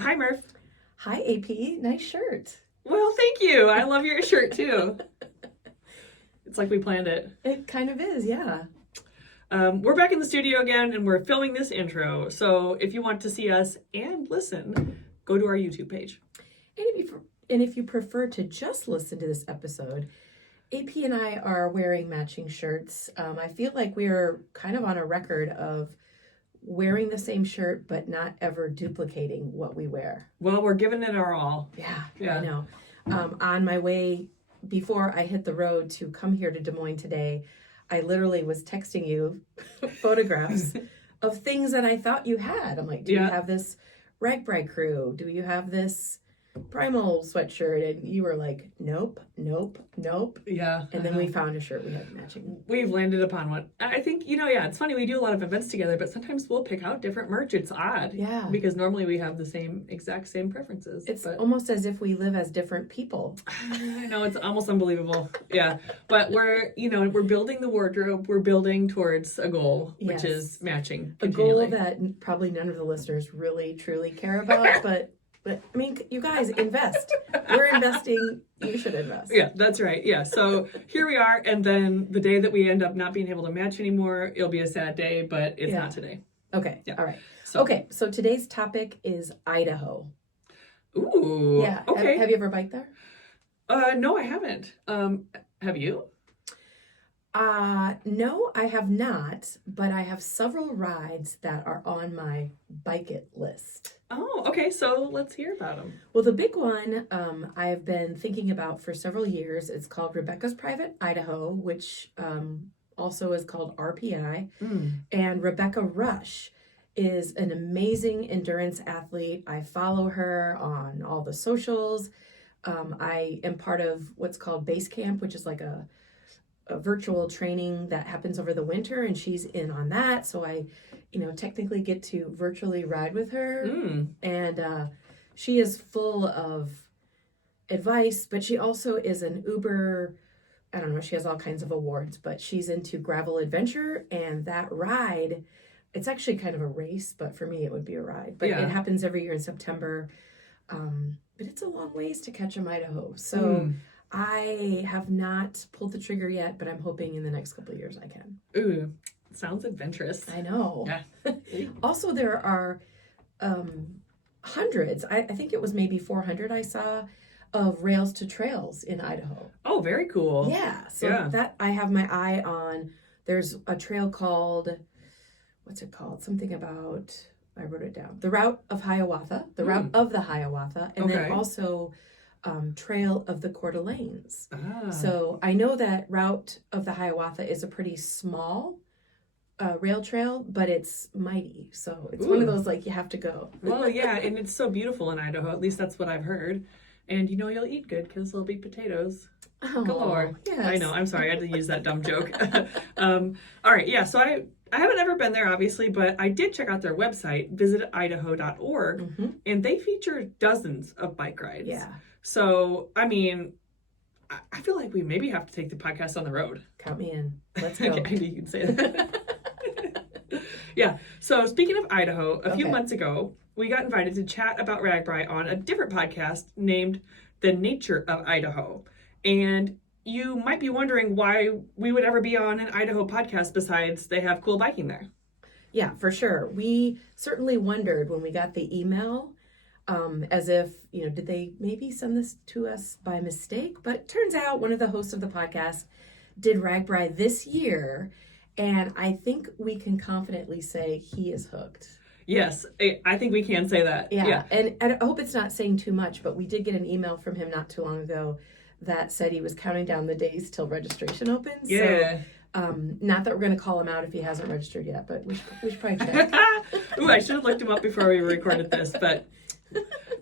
Hi, Murph. Hi, AP. Nice shirt. Well, thank you. I love your shirt too. It's like we planned it. It kind of is, yeah. We're back in the studio again and we're filming this intro. So if you want to see us and listen, go to our YouTube page. And if you prefer to just listen to this episode, AP and I are wearing matching shirts. I feel like we're kind of on a record of wearing the same shirt, but not ever duplicating what we wear. Well, we're giving it our all. Yeah. I know. On my way, before I hit the road to come here to Des Moines today, I literally was texting you photographs of things that I thought you had. I'm like, do you have this RAGBRAI crew? Do you have this Primal sweatshirt? And you were like, nope. Yeah. And then we found a shirt we had matching. We've landed upon one. I think, it's funny. We do a lot of events together, but sometimes we'll pick out different merch. It's odd. Yeah. Because normally we have the exact same preferences. It's almost as if we live as different people. I know, it's almost unbelievable. Yeah. But we're building the wardrobe. We're building towards a goal, which is matching. A goal that probably none of the listeners really, truly care about, but I mean, you guys invest. We're investing. You should invest. Yeah, that's right. Yeah. So here we are. And then the day that we end up not being able to match anymore, it'll be a sad day, but it's not today. Okay. Yeah. All right. So today's topic is Idaho. Ooh. Yeah. Okay. Have you ever biked there? No, I haven't. Have you? No, I have not, but I have several rides that are on my bike it list. Oh, okay. So let's hear about them. Well, the big one I've been thinking about for several years. It's called Rebecca's Private Idaho, which also is called RPI. And Rebecca Rush is an amazing endurance athlete. I follow her on all the socials. I am part of what's called Base Camp, which is like a virtual training that happens over the winter, and she's in on that. So I, technically get to virtually ride with her. And she is full of advice, but she also is an uber, I don't know, she has all kinds of awards, but she's into gravel adventure. And that ride, it's actually kind of a race, but for me it would be a ride. But it happens every year in September. But it's a long ways to Ketchum, Idaho. So I have not pulled the trigger yet, but I'm hoping in the next couple of years I can. Ooh, sounds adventurous. I know. Yeah. Also, there are hundreds, I think it was maybe 400 I saw, of rails to trails in Idaho. Oh, very cool. Yeah. So that I have my eye on. There's a trail called, what's it called? Something about, I wrote it down. The Route of Hiawatha, the Route of the Hiawatha, and then also Trail of the Coeur d'Alenes. So I know that Route of the Hiawatha is a pretty small rail trail, but it's mighty. So it's one of those, like, you have to go. Well, yeah, and it's so beautiful in Idaho. At least that's what I've heard. And you'll eat good because there'll be potatoes galore. Yes. I know. I'm sorry. I had to use that dumb joke. All right. Yeah. So I haven't ever been there, obviously, but I did check out their website, visitidaho.org, and they feature dozens of bike rides. Yeah. So, I mean, I feel like we maybe have to take the podcast on the road. Count me in. Let's go. I knew you could say that. Yeah. So speaking of Idaho, a few months ago, we got invited to chat about RAGBRAI on a different podcast named The Nature of Idaho. And you might be wondering why we would ever be on an Idaho podcast besides they have cool biking there. Yeah, for sure. We certainly wondered when we got the email, as if, did they maybe send this to us by mistake? But turns out one of the hosts of the podcast did RAGBRAI this year, and I think we can confidently say he is hooked. Yes, I think we can say that. Yeah. And I hope it's not saying too much, but we did get an email from him not too long ago that said he was counting down the days till registration opens. Yeah. So, not that we're going to call him out if he hasn't registered yet, but we should probably check. Ooh, I should have looked him up before we recorded this, but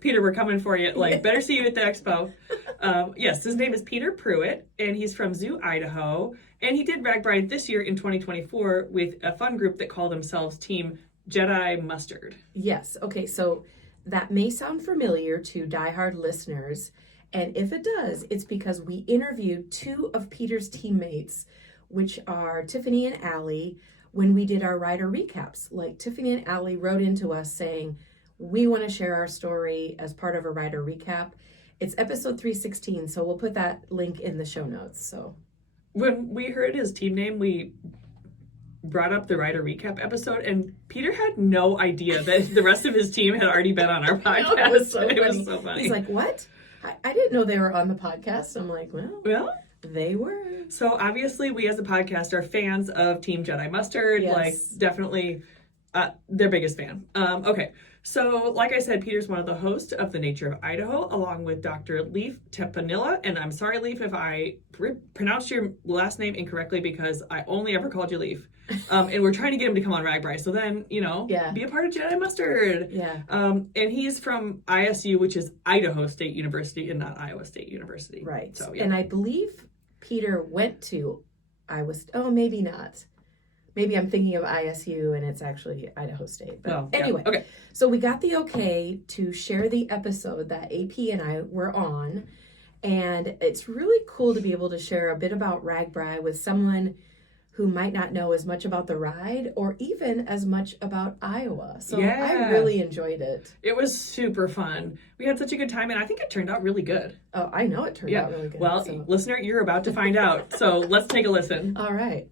Peter, we're coming for you. Better see you at the expo. Yes, his name is Peter Pruitt, and he's from Zoo, Idaho. And he did RAGBRAI this year in 2024 with a fun group that called themselves Team Jedi Mustard. Yes. Okay, so that may sound familiar to diehard listeners. And if it does, it's because we interviewed two of Peter's teammates, which are Tiffany and Allie, when we did our rider recaps. Like, Tiffany and Allie wrote into us saying, we want to share our story as part of a rider recap. It's episode 316, so we'll put that link in the show notes. So when we heard his team name, we brought up the rider recap episode, and Peter had no idea that the rest of his team had already been on our podcast. It was so funny. It was so funny. He's like, what? I didn't know they were on the podcast. I'm like, well, they were. So obviously we as a podcast are fans of Team Jedi Mustard. Yes. Like, definitely their biggest fan. Okay. So, like I said, Peter's one of the hosts of The Nature of Idaho, along with Dr. Leif Tepanilla. And I'm sorry, Leif, if I pronounced your last name incorrectly, because I only ever called you Leif. And we're trying to get him to come on RAGBRAI. So then, be a part of Jedi Mustard. Yeah. And he's from ISU, which is Idaho State University and not Iowa State University. Right. So, yeah. And I believe Peter went to Iowa State. Oh, maybe not. Maybe I'm thinking of ISU and it's actually Idaho State. But anyway, okay. So we got the okay to share the episode that AP and I were on. And it's really cool to be able to share a bit about RAGBRAI with someone who might not know as much about the ride or even as much about Iowa. So I really enjoyed it. It was super fun. We had such a good time, and I think it turned out really good. Oh, I know it turned out really good. Well, listener, you're about to find out. So let's take a listen. All right.